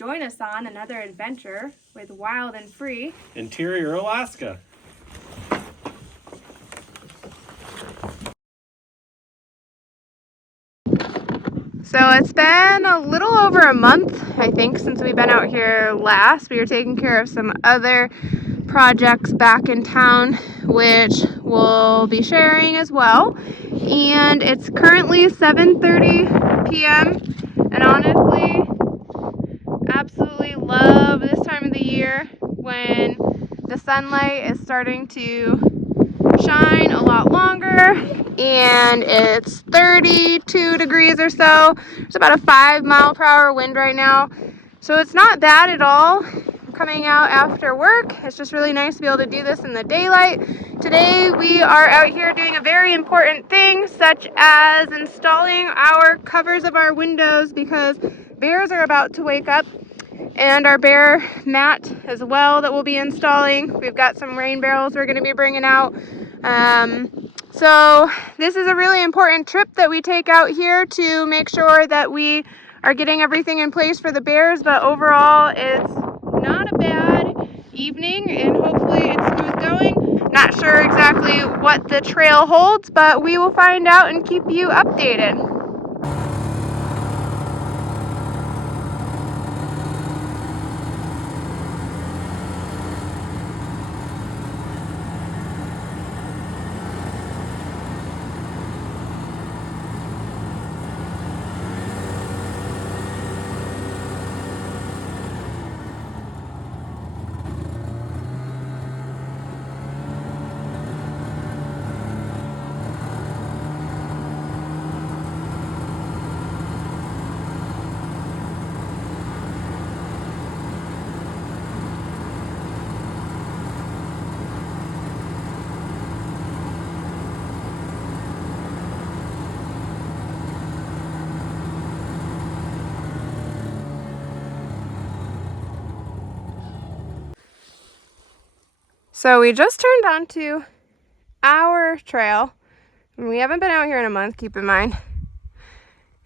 Join us on another adventure with Wild and Free, Interior Alaska. So it's been a little over a month, I think, since we've been out here last. We were taking care of some other projects back in town, which we'll be sharing as well. And it's currently 7:30 p.m. and honestly, absolutely love this time of the year when the sunlight is starting to shine a lot longer and it's 32 degrees or so. It's about a 5-mile-per-hour wind right now, so it's not bad at all coming out after work. It's just really nice to be able to do this in the daylight. Today we are out here doing a very important thing, such as installing our covers of our windows, because bears are about to wake up, and our bear mat as well that we'll be installing. We've got some rain barrels we're going to be bringing out. So this is a really important trip that we take out here to make sure that we are getting everything in place for the bears, but overall it's not a bad evening and hopefully it's smooth going. Not sure exactly what the trail holds, but we will find out and keep you updated. So we just turned onto our trail, and we haven't been out here in a month, keep in mind.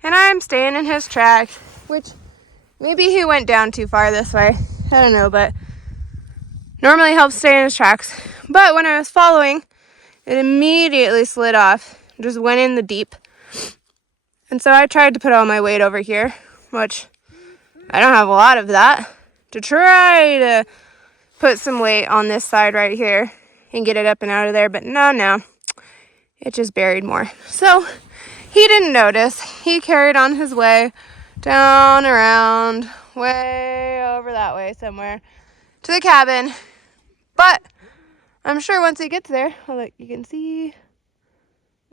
And I'm staying in his tracks, which maybe he went down too far this way. I don't know, but normally helps stay in his tracks. But when I was following, it immediately slid off, just went in the deep. And so I tried to put all my weight over here, which I don't have a lot of that, to try to put some weight on this side right here and get it up and out of there, but no, it just buried more. So he didn't notice. He carried on his way down around way over that way somewhere to the cabin. But I'm sure once he gets there, you can see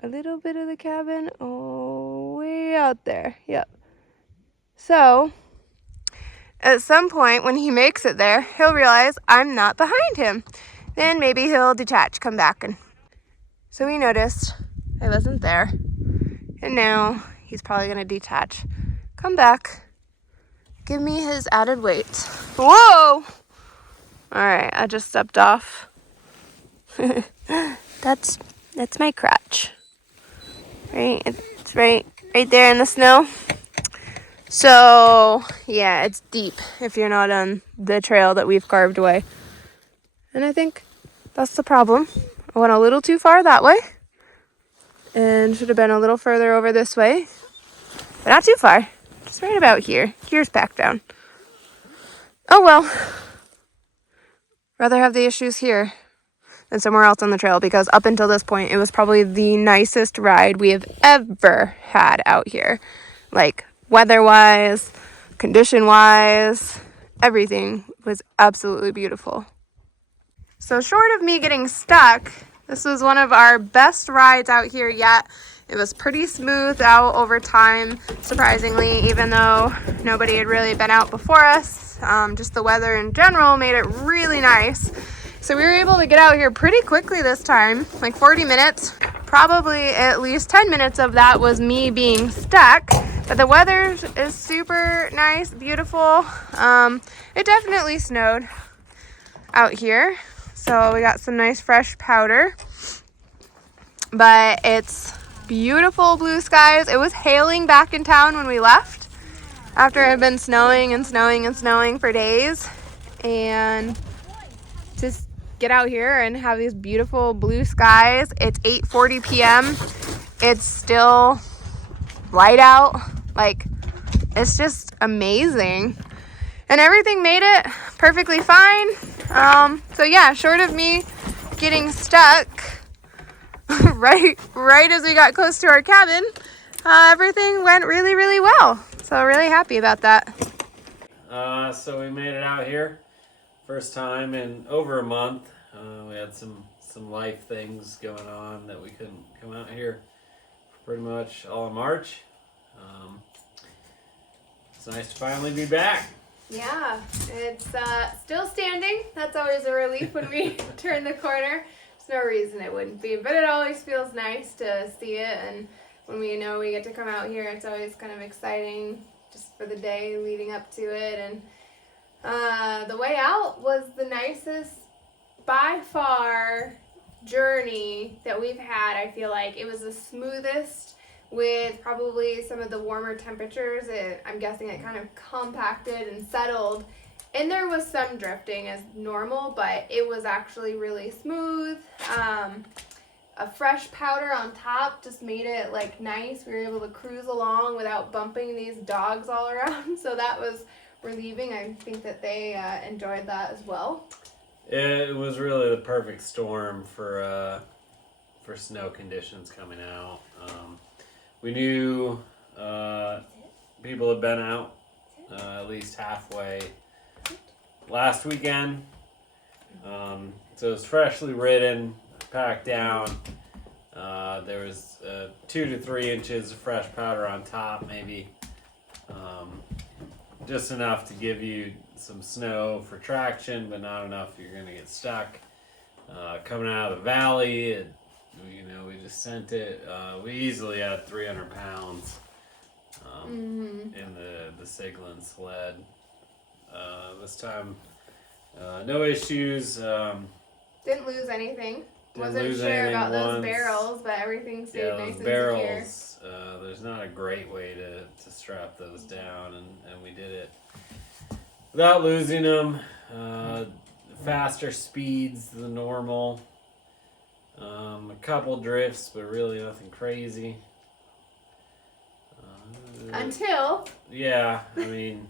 a little bit of the cabin way out there. Yep. So at some point when he makes it there, he'll realize I'm not behind him. Then maybe he'll detach, come back. And so he noticed I wasn't there. And now he's probably going to detach, come back, give me his added weight. Whoa! All right, I just stepped off. That's my crutch. Right? It's right there in the snow. So, yeah, it's deep if you're not on the trail that we've carved away. And I think that's the problem. I went a little too far that way and should have been a little further over this way. But not too far. Just right about here. Here's back down. Oh well. Rather have the issues here than somewhere else on the trail, because up until this point, it was probably the nicest ride we have ever had out here. Like, weather-wise, condition-wise, everything was absolutely beautiful. So short of me getting stuck, this was one of our best rides out here yet. It was pretty smooth out over time, surprisingly, even though nobody had really been out before us. Just the weather in general made it really nice. So we were able to get out here pretty quickly this time, like 40 minutes. Probably at least 10 minutes of that was me being stuck. But the weather is super nice, beautiful. It definitely snowed out here. So we got some nice fresh powder. But it's beautiful blue skies. It was hailing back in town when we left. after it had been snowing and snowing and snowing for days, and just get out here and have these beautiful blue skies. It's 8:40 p.m. It's still light out. Like, it's just amazing. And everything made it perfectly fine. So yeah, short of me getting stuck right as we got close to our cabin, everything went really, really well. So really happy about that. So we made it out here. First time in over a month. We had some life things going on that we couldn't come out here pretty much all of March. It's nice to finally be back. Yeah, it's still standing. That's always a relief when we turn the corner. There's no reason it wouldn't be, but it always feels nice to see it. And when we know we get to come out here, it's always kind of exciting just for the day leading up to it. And the way out was the nicest, by far, journey that we've had. I feel like it was the smoothest, with probably some of the warmer temperatures. I'm guessing it kind of compacted and settled, and there was some drifting as normal, but it was actually really smooth. A fresh powder on top just made it like nice. We were able to cruise along without bumping these dogs all around, so that was relieving. I think that they enjoyed that as well. It was really the perfect storm for snow conditions coming out. We knew people had been out at least halfway last weekend. So it was freshly ridden, packed down. There was 2 to 3 inches of fresh powder on top, maybe. Just enough to give you some snow for traction, but not enough you're going to get stuck. Coming out of the valley, we just sent it. We easily had 300 pounds in the Siglin sled. This time, no issues. Didn't lose anything. Didn't Wasn't lose sure anything about those once. barrels, but everything stayed Yeah, nice those and barrels, secure. there's not a great way to strap those down, and we did it without losing them. Faster speeds than normal. A couple drifts, but really nothing crazy. Until Yeah, I mean,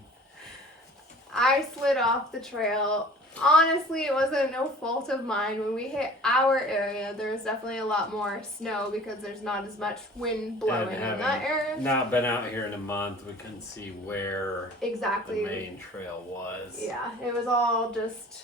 I slid off the trail. Honestly, it wasn't no fault of mine. When we hit our area, there was definitely a lot more snow because there's not as much wind blowing in that area. Not been out here in a month, we couldn't see where exactly the main trail was. Yeah, it was all just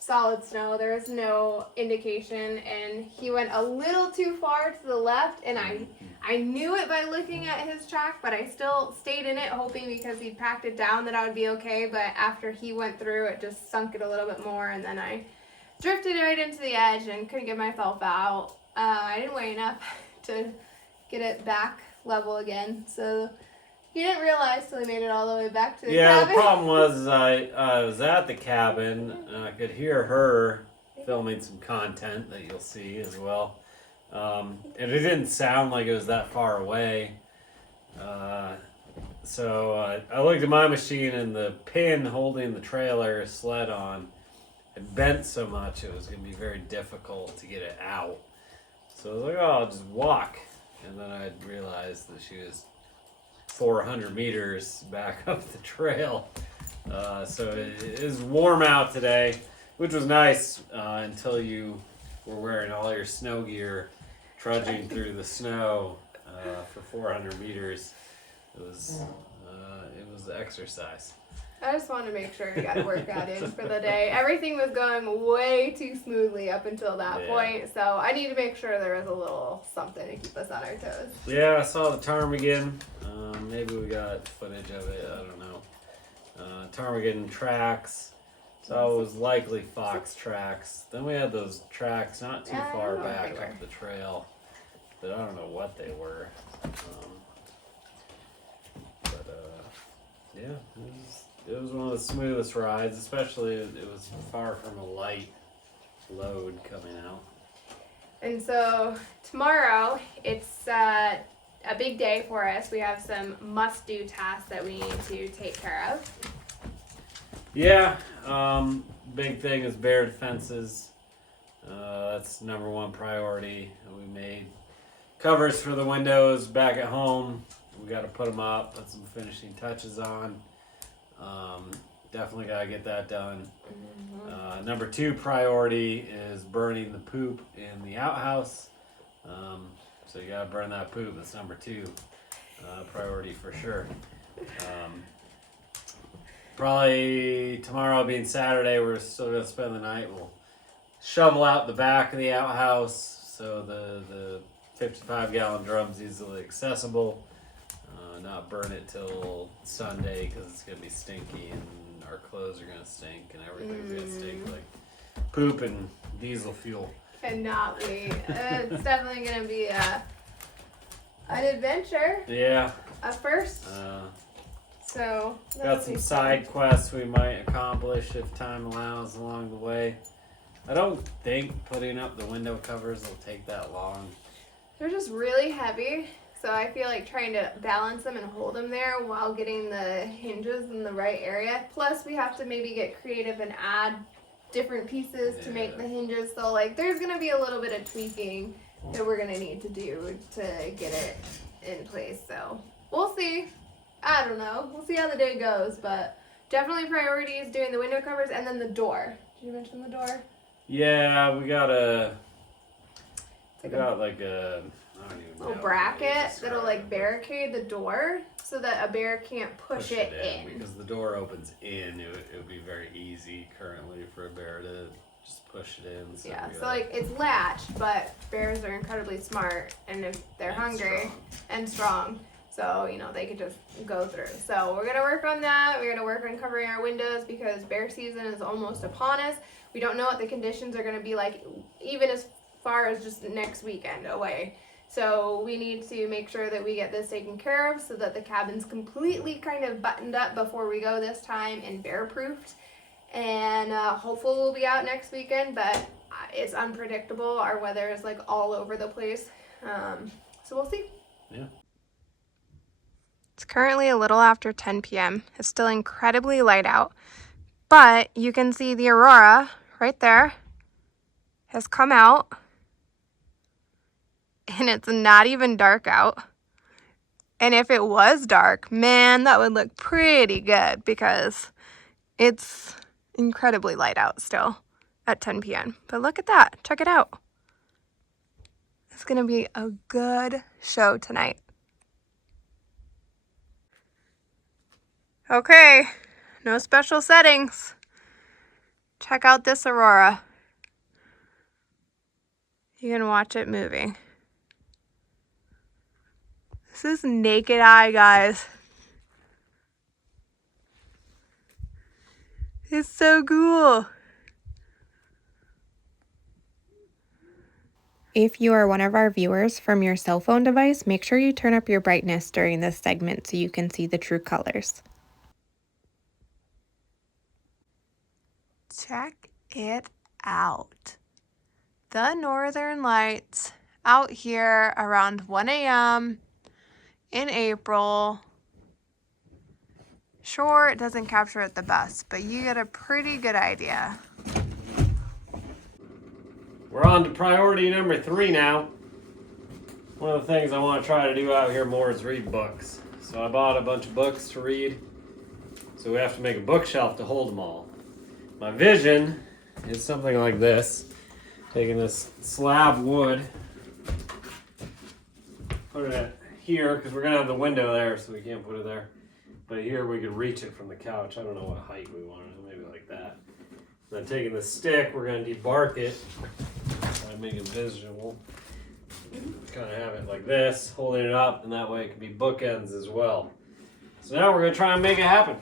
solid snow. There was no indication, and he went a little too far to the left, and I knew it by looking at his track, but I still stayed in it, hoping because he packed it down that I would be okay. But after he went through, it just sunk it a little bit more, and then I drifted right into the edge and couldn't get myself out. I didn't weigh enough to get it back level again, so he didn't realize till he made it all the way back to the cabin. The problem was I was at the cabin, and I could hear her filming some content that you'll see as well. And it didn't sound like it was that far away. So I looked at my machine, and the pin holding the trailer sled on had bent so much it was going to be very difficult to get it out. So I was like, oh, I'll just walk. And then I realized that she was 400 meters back up the trail. So it is warm out today, which was nice until you were wearing all your snow gear, trudging through the snow for 400 meters. It was exercise. I just wanted to make sure I got a workout in for the day. Everything was going way too smoothly up until that point, so I need to make sure there was a little something to keep us on our toes. Yeah, I saw the ptarmigan. Maybe we got footage of it. I don't know. Ptarmigan tracks. So it was likely fox tracks. Then we had those tracks not too far back up the trail, but I don't know what they were. Yeah, it was one of the smoothest rides, especially it was far from a light load coming out. And so tomorrow, it's a big day for us. We have some must-do tasks that we need to take care of. Yeah, big thing is bear defenses. That's number one priority. We made covers for the windows back at home. We got to put them up, put some finishing touches on. Definitely got to get that done. Number two priority is burning the poop in the outhouse. So you got to burn that poop. That's number two priority for sure. Probably tomorrow being Saturday, we're still going to spend the night. We'll shovel out the back of the outhouse so the 55-gallon drum's easily accessible. Not burn it till Sunday because it's going to be stinky and our clothes are going to stink and everything's going to stink like poop and diesel fuel. Cannot wait. It's definitely going to be an adventure. Yeah. A first. So got some side quests we might accomplish if time allows along the way. I don't think putting up the window covers will take that long. They're just really heavy. So I feel like trying to balance them and hold them there while getting the hinges in the right area. Plus we have to maybe get creative and add different pieces to make the hinges. So like there's going to be a little bit of tweaking that we're going to need to do to get it in place. So we'll see. I don't know. We'll see how the day goes. But definitely priority is doing the window covers and then the door. Did you mention the door? Yeah, we got a I don't even know little bracket that'll like barricade the door so that a bear can't push it in. Because the door opens in, it would be very easy currently for a bear to just push it in. So yeah, so like it's latched, but bears are incredibly smart, and if they're hungry and strong, so you know they could just go through. So we're gonna work on that. We're gonna work on covering our windows because bear season is almost upon us. We don't know what the conditions are gonna be like, even as far as just next weekend away. So we need to make sure that we get this taken care of so that the cabin's completely kind of buttoned up before we go this time and bear proofed. And hopefully we'll be out next weekend, but it's unpredictable. Our weather is like all over the place. So we'll see. Yeah. It's currently a little after 10 p.m. It's still incredibly light out, but you can see the aurora right there has come out. And it's not even dark out. And if it was dark, man, that would look pretty good because it's incredibly light out still at 10 p.m. But look at that. Check it out. It's going to be a good show tonight. Okay, no special settings. Check out this aurora. You can watch it moving. This is naked eye, guys. It's so cool. If you are one of our viewers from your cell phone device, make sure you turn up your brightness during this segment so you can see the true colors. Check it out. The Northern Lights out here around 1 a.m. in April. Sure, it doesn't capture it the best, but you get a pretty good idea. We're on to priority number 3 now. One of the things I want to try to do out here more is read books. So I bought a bunch of books to read. So we have to make a bookshelf to hold them all. My vision is something like this. Taking this slab wood, put it here, because we're going to have the window there, so we can't put it there. But here we could reach it from the couch. I don't know what height we wanted, maybe like that. And then taking the stick, we're going to debark it. Try to make it visual. Kind of have it like this, holding it up, and that way it can be bookends as well. So now we're going to try and make it happen.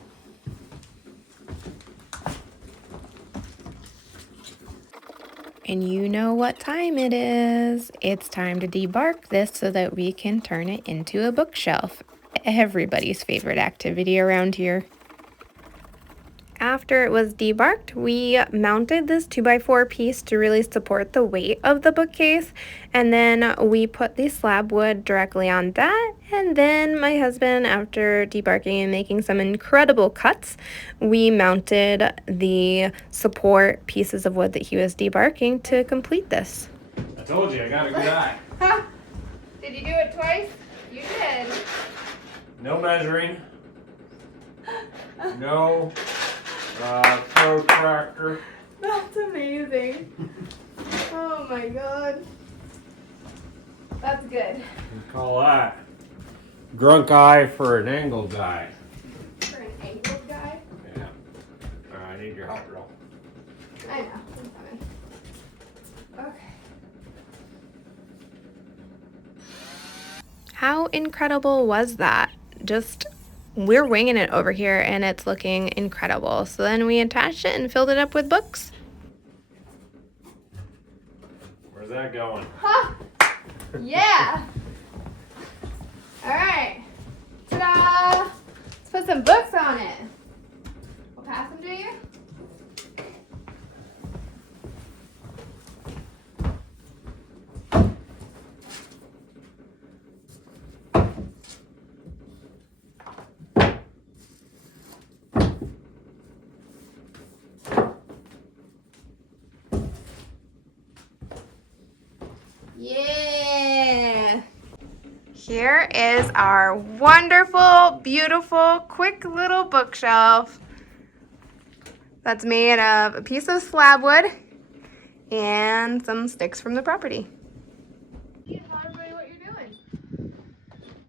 And you know what time it is. It's time to debark this so that we can turn it into a bookshelf. Everybody's favorite activity around here. after it was debarked, we mounted this 2x4 piece to really support the weight of the bookcase, and then we put the slab wood directly on that, and then my husband, after debarking and making some incredible cuts, we mounted the support pieces of wood that he was debarking to complete this. I told you, I got a good eye. Did you do it twice? You did. No measuring. No protractor. That's amazing. Oh my god. That's good. We call that drunk eye for an angled guy. For an angled guy? Yeah. Alright, I need your help, girl. I know. I'm coming. Okay. How incredible was that? Just, we're winging it over here and it's looking incredible. So then we attached it and filled it up with books. Where's that going? Huh? Yeah! Alright. Ta-da! Let's put some books on it. I'll pass them to you. Yeah! Here is our wonderful, beautiful, quick little bookshelf that's made of a piece of slab wood and some sticks from the property. Tell everybody what you're doing.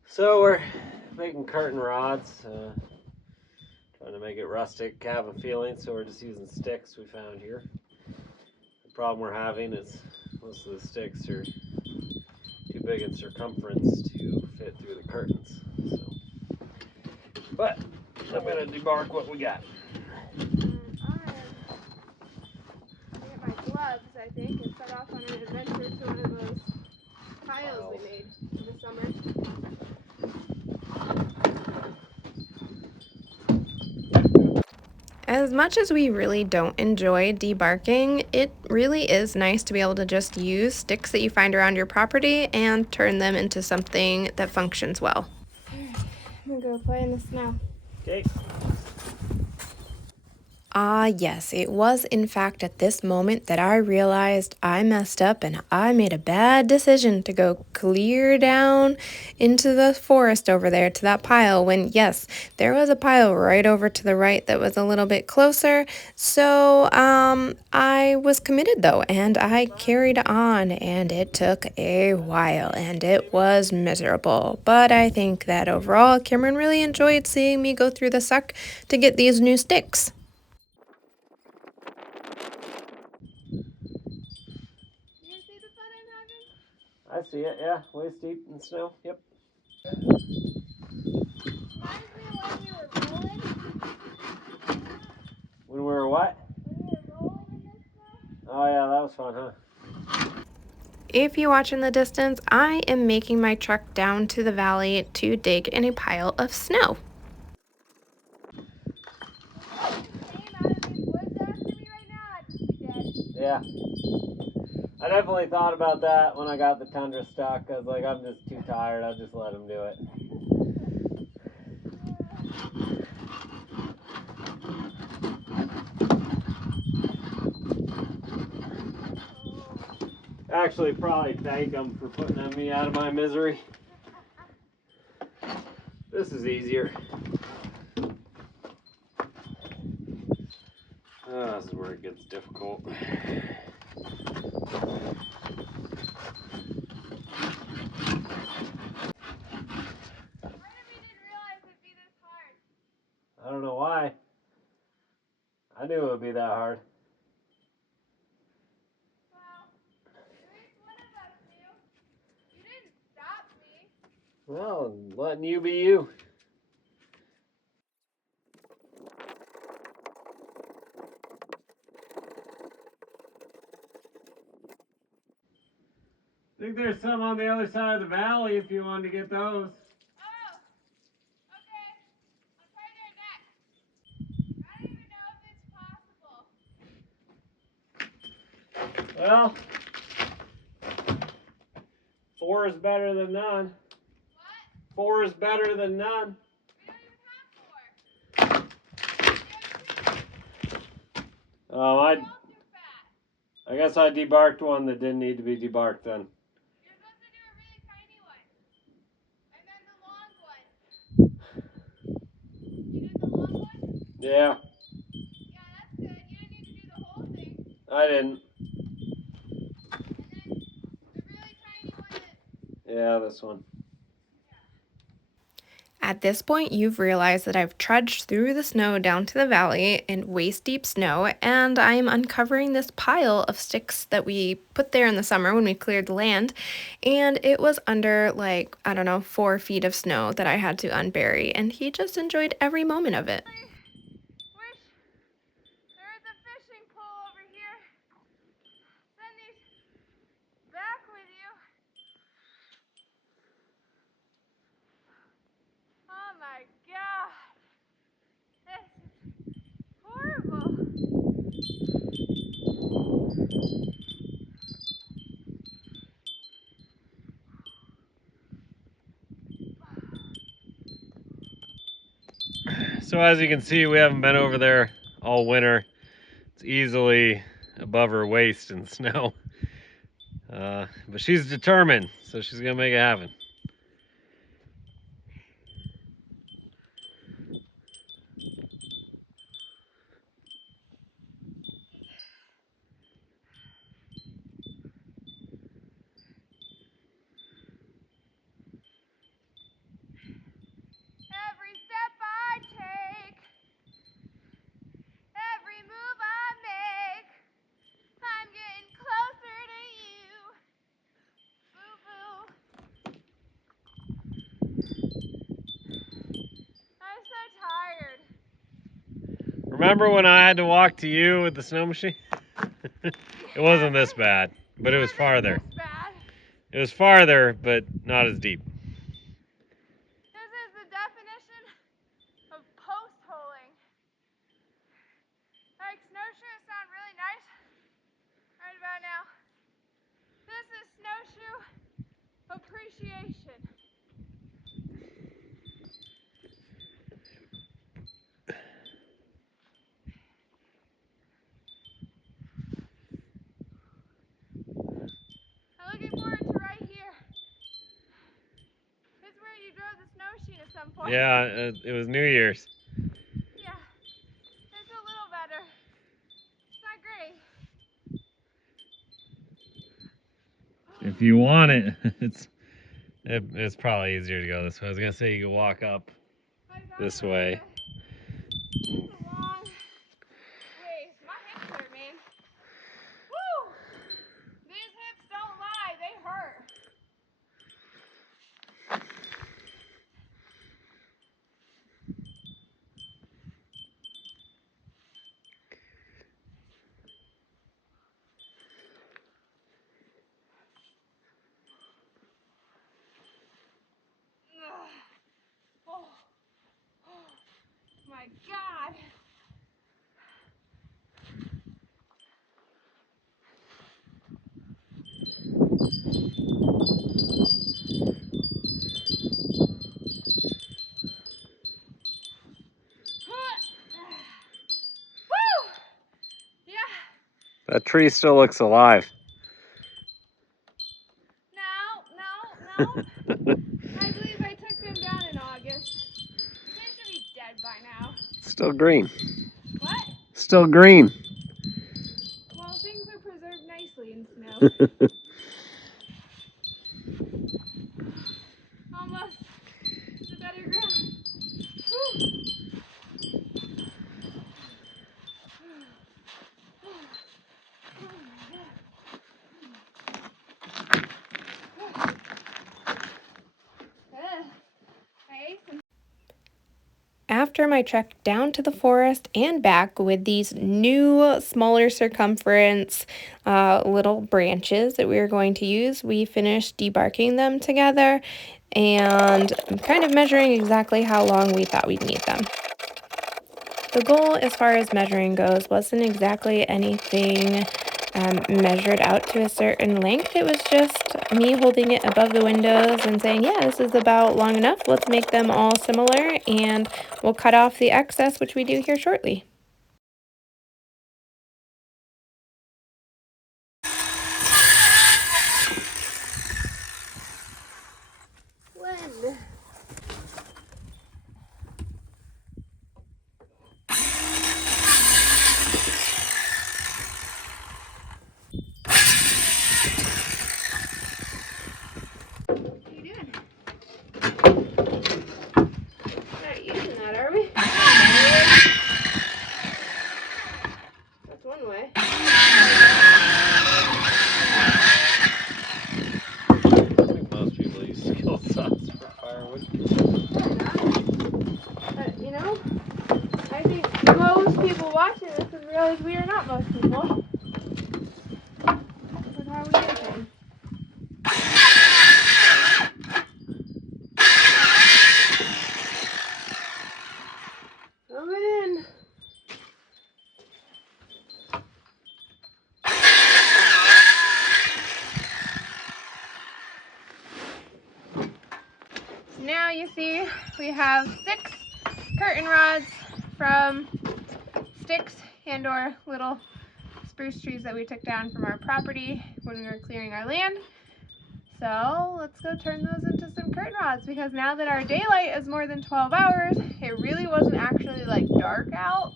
So we're making curtain rods, trying to make it rustic cabin feeling, so we're just using sticks we found here. The problem we're having is most of the sticks are too big in circumference to fit through the curtains. So, but I'm gonna debark what we got. I get my gloves, I think, and set off on an adventure to one of those piles we made this summer. As much as we really don't enjoy debarking, it really is nice to be able to just use sticks that you find around your property and turn them into something that functions well. I'm gonna go play in the snow. Okay. Ah, yes, it was in fact at this moment that I realized I messed up and I made a bad decision to go clear down into the forest over there to that pile when, yes, there was a pile right over to the right that was a little bit closer. So, I was committed though, and I carried on, and it took a while and it was miserable. But I think that overall, Cameron really enjoyed seeing me go through the suck to get these new sticks. I see it, yeah. Waist deep in snow. Yep. When we were what? Oh yeah, that was fun, huh? If you watch in the distance, I am making my truck down to the valley to dig in a pile of snow. Yeah. I definitely thought about that when I got the Tundra stuck. I was like, I'm just too tired. I'll just let him do it. Actually, probably thank him for putting me out of my misery. This is easier. This is where it gets difficult. I don't know why. I knew it would be that hard. Well, letting you be you. I think there's some on the other side of the valley if you wanted to get those. Well, 4 is better than none. What? 4 is better than none. We don't even have 4. I You're all too fat. I guess I debarked one that didn't need to be debarked then. You're supposed to do a really tiny one. And then the long one. You did the long one? Yeah, Yeah, that's good. You didn't need to do the whole thing. I didn't. And then the really tiny one that... Yeah, this one. At this point, you've realized that I've trudged through the snow down to the valley in waist-deep snow, and I'm uncovering this pile of sticks that we put there in the summer when we cleared the land, and it was under, like, I don't know, 4 feet of snow that I had to unbury, and he just enjoyed every moment of it. Wish there was a fishing pole over here. Send these back with you. Oh my god. This is horrible. So as you can see, we haven't been over there all winter. It's easily above her waist in snow. But she's determined, so she's gonna make it happen. Every step I take, every move I make, I'm getting closer to you. Boo boo. I'm so tired. Remember when I had to walk to you with the snow machine? It wasn't this bad, but it was farther. This bad. It was farther, but not as deep. This is the definition of post-holing. Like, snowshoes sound really nice right about now. This is snowshoe appreciation. I'm looking forward to right here. This is where you drove the snow machine at some point. Yeah, it was New Year's. Yeah, it's a little better. It's not great. If you want it, it's probably easier to go this way. I was gonna say you could walk up this way. It's a long ways. My hips hurt, man. Woo! These hips don't lie, they hurt. Oh. Oh my god. Woo! Yeah. That tree still looks alive. No. I believe I took them down in August. They should be dead by now. Still green. What? Still green. Well, things are preserved nicely in snow. Almost the better ground. Whew. After my trek down to the forest and back with these new smaller circumference little branches that we were going to use, we finished debarking them together and kind of measuring exactly how long we thought we'd need them. The goal as far as measuring goes wasn't exactly anything measured out to a certain length. It was just me holding it above the windows and saying, yeah, this is about long enough. Let's make them all similar, and we'll cut off the excess, which we do here shortly. When? Not using that, are we? That's one way. I think most people use skill saws for firewood. But you know, I think most people watching this would realize we are not most people. That's how we do things. Throw it in. Now you see we have 6 curtain rods from sticks and or little spruce trees that we took down from our property when we were clearing our land. So let's go turn those into some curtain rods, because now that our daylight is more than 12 hours, it really wasn't actually like dark out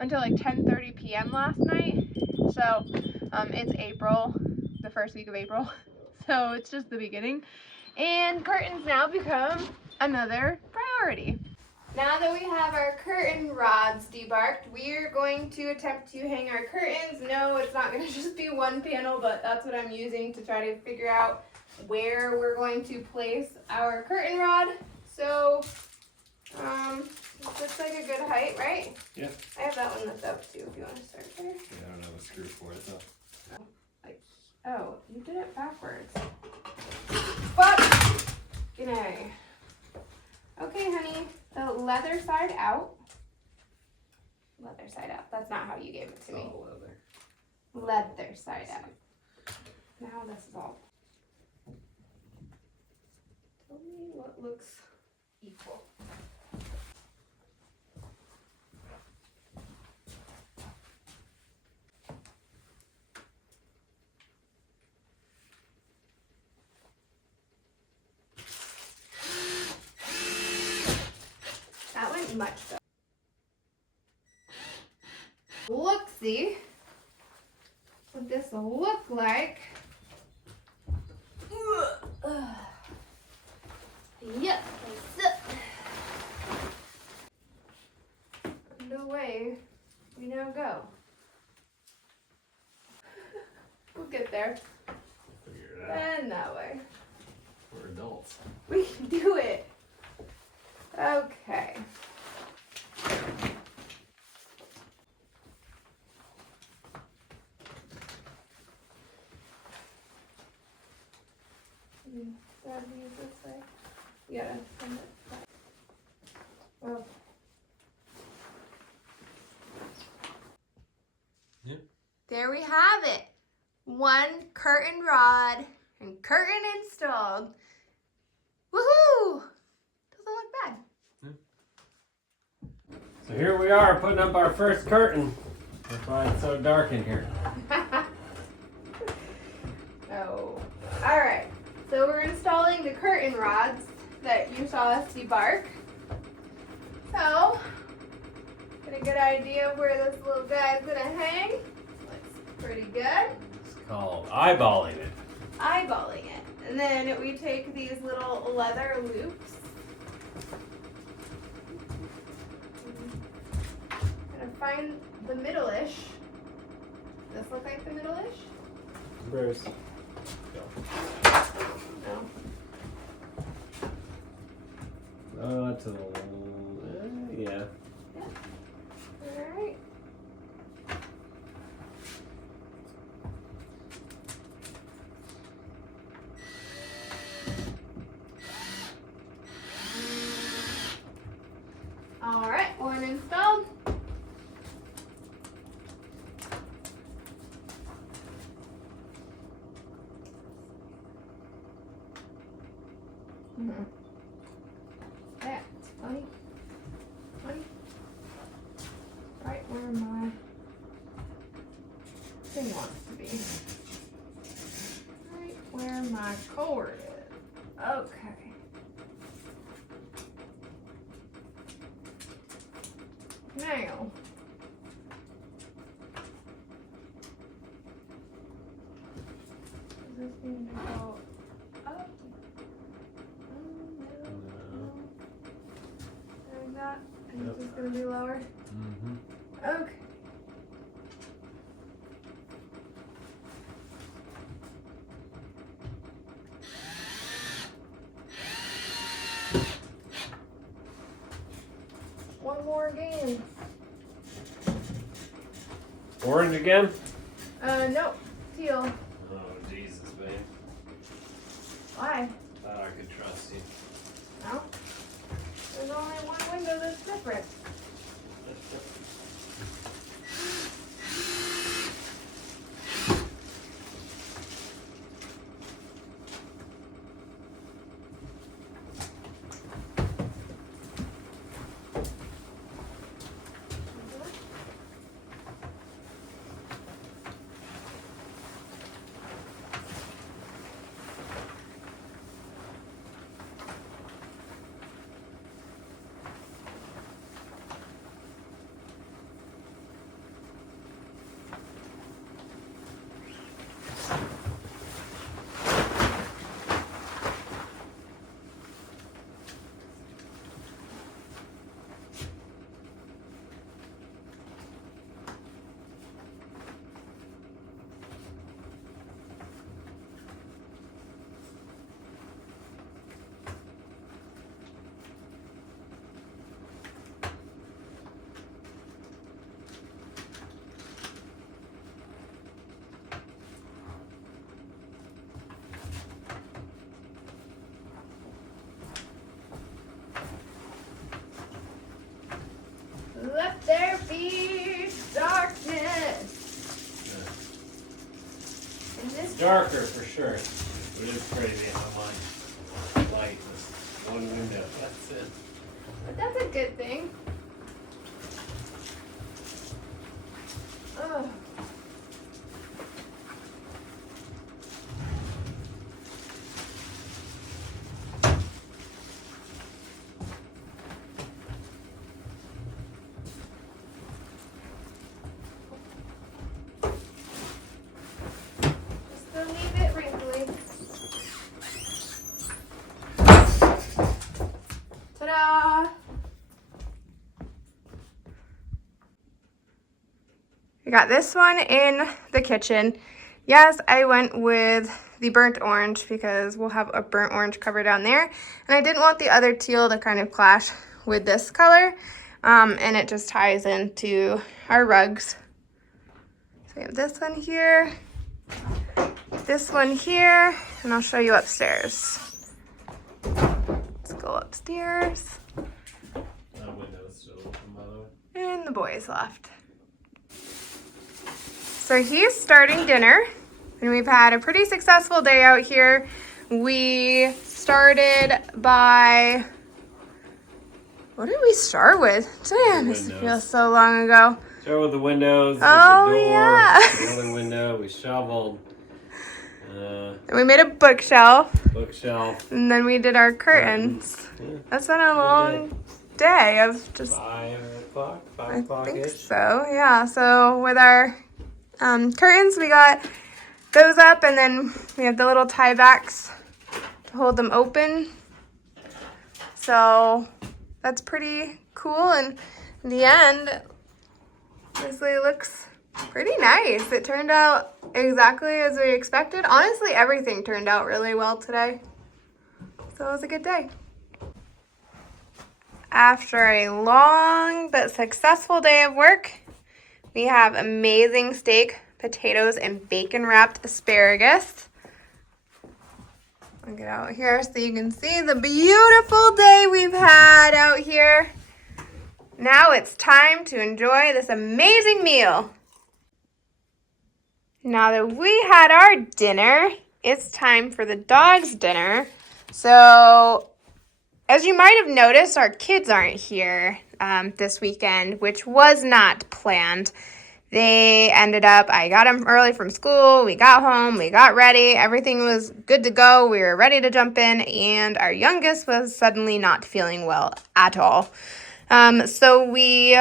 until like 10:30 p.m. last night. So it's April, the first week of April. So it's just the beginning. And curtains now become another priority. Now that we have our curtain rods debarked, we're going to attempt to hang our curtains. No, it's not going to just be one panel, but that's what I'm using to try to figure out where we're going to place our curtain rod. So, looks like a good height, right? Yeah. I have that one lift up too, if you want to start there. Yeah, I don't have a screw for it though. Oh, you did it backwards. But, g'day. Okay, honey, the leather side out. Leather side out. That's not how you gave it to me. All leather. Leather side out. Now this is all. Tell me what looks equal. That went much better. Look-see what this will look like. Yep, that's it. And away we now go. We'll get there. Figure it out. And that way. We're adults. We can do it. Okay. Grab these this way. You gotta send it back. Oh. Yeah. There we have it. One curtain rod and curtain installed. Woohoo! Doesn't look bad. So here we are putting up our first curtain. That's why it's so dark in here. Oh. Alright. So we're installing the curtain rods that you saw us debark. So, get a good idea of where this little guy's gonna hang. Looks pretty good. It's called eyeballing it. Eyeballing it. And then we take these little leather loops. And find the middle-ish. Does this look like the middle-ish? Bruce. No. To the yeah. Alright. Alright, one installed. Mm-hmm. That's funny. Funny. Right where my thing wants to be. Right where my cord is. Okay. Now. Does this need to go up? No. Like that? And it's just gonna be lower? Mm-hmm. Okay. One more game. Orange again? Nope. Teal. Oh, Jesus, man. Why? Thought I could trust you. No. There's only one window that's different. Let there be darkness. And this Darker for sure. But it's crazy how much light this one window lets in. But that's a good thing. Ugh. Just leave it wrinkly. Ta-da! We got this one in the kitchen. Yes, I went with the burnt orange because we'll have a burnt orange cover down there. And I didn't want the other teal to kind of clash with this color. And it just ties into our rugs. So we have this one here, this one here, and I'll show you upstairs. Let's go upstairs. That window's still open, by the way. And the boys left. So he's starting dinner, and we've had a pretty successful day out here. We started by, what did we start with? Damn, this feels so long ago. Start with the windows, Oh, the door, yeah. the other window, we shoveled, And we made a bookshelf, bookshelf. and then we did our curtains. Yeah. That's been a long day of just, 5 o'clock, I 5 o'clock think ish. so, yeah. So with our curtains, we got those up, and then we have the little tie backs to hold them open. So that's pretty cool, and in the end, this looks pretty nice. It turned out exactly as we expected. Honestly, everything turned out really well today. So it was a good day. After a long but successful day of work, we have amazing steak, potatoes, and bacon-wrapped asparagus. I'll get out here so you can see the beautiful day we've had out here. Now it's time to enjoy this amazing meal. Now that we had our dinner, it's time for the dogs' dinner. So As you might have noticed, our kids aren't here this weekend, which was not planned. They ended up, I got them early from school, we got home, we got ready, everything was good to go, we were ready to jump in, and our youngest was suddenly not feeling well at all. So we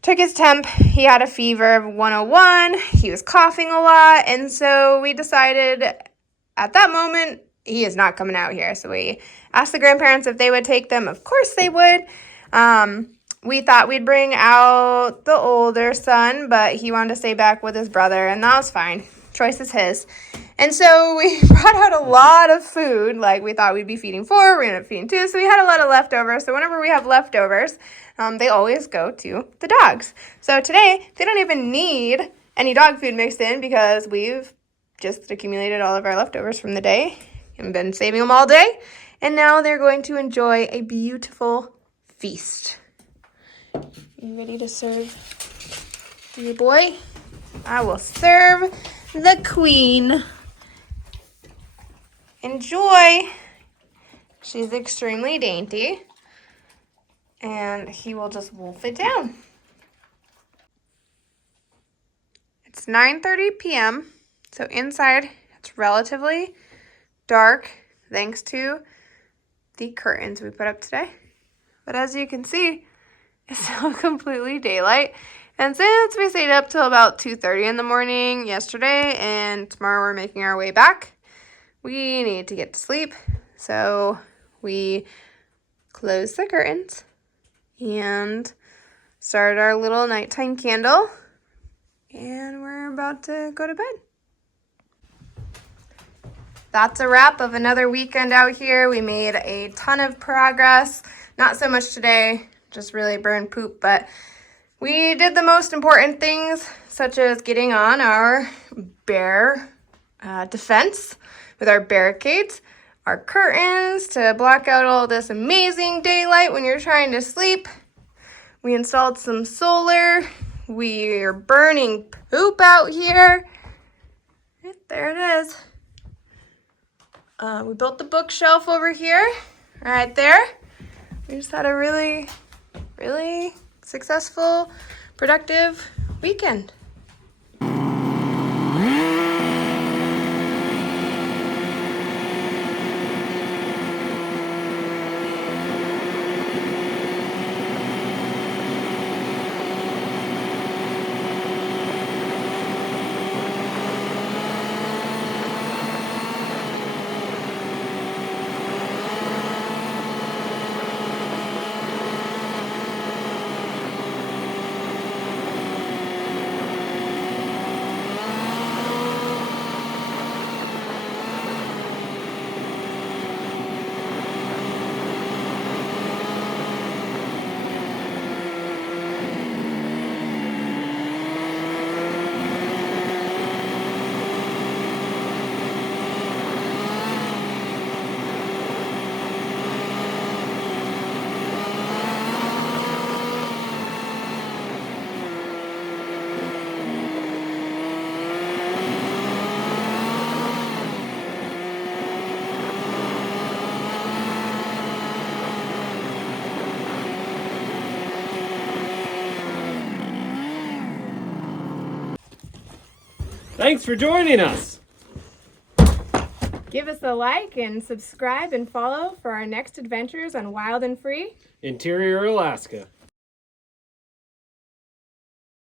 took his temp. He had a fever of 101, he was coughing a lot, and so we decided at that moment, he is not coming out here. So we asked the grandparents if they would take them. Of course they would. We thought we'd bring out the older son, but he wanted to stay back with his brother, and that was fine. Choice is his. And so we brought out a lot of food. Like, we thought we'd be feeding 4, we ended up feeding 2, so we had a lot of leftovers. So whenever we have leftovers, they always go to the dogs. So today, they don't even need any dog food mixed in because we've just accumulated all of our leftovers from the day and been saving them all day. And now they're going to enjoy a beautiful feast. You ready to serve your boy? I will serve the queen. Enjoy. She's extremely dainty. And he will just wolf it down. It's 9:30 p.m. So inside it's relatively dark thanks to the curtains we put up today. But as you can see, it's still completely daylight. And since we stayed up till about 2:30 in the morning yesterday and tomorrow we're making our way back, we need to get to sleep. So we closed the curtains and started our little nighttime candle. And we're about to go to bed. That's a wrap of another weekend out here. We made a ton of progress. Not so much today, just really burned poop, but we did the most important things, such as getting on our bear defense with our barricades, our curtains to block out all this amazing daylight when you're trying to sleep. We installed some solar. We are burning poop out here. There it is. We built the bookshelf over here, right there. We just had a really, really successful, productive weekend. Thanks for joining us. Give us a like and subscribe and follow for our next adventures on Wild and Free Interior Alaska.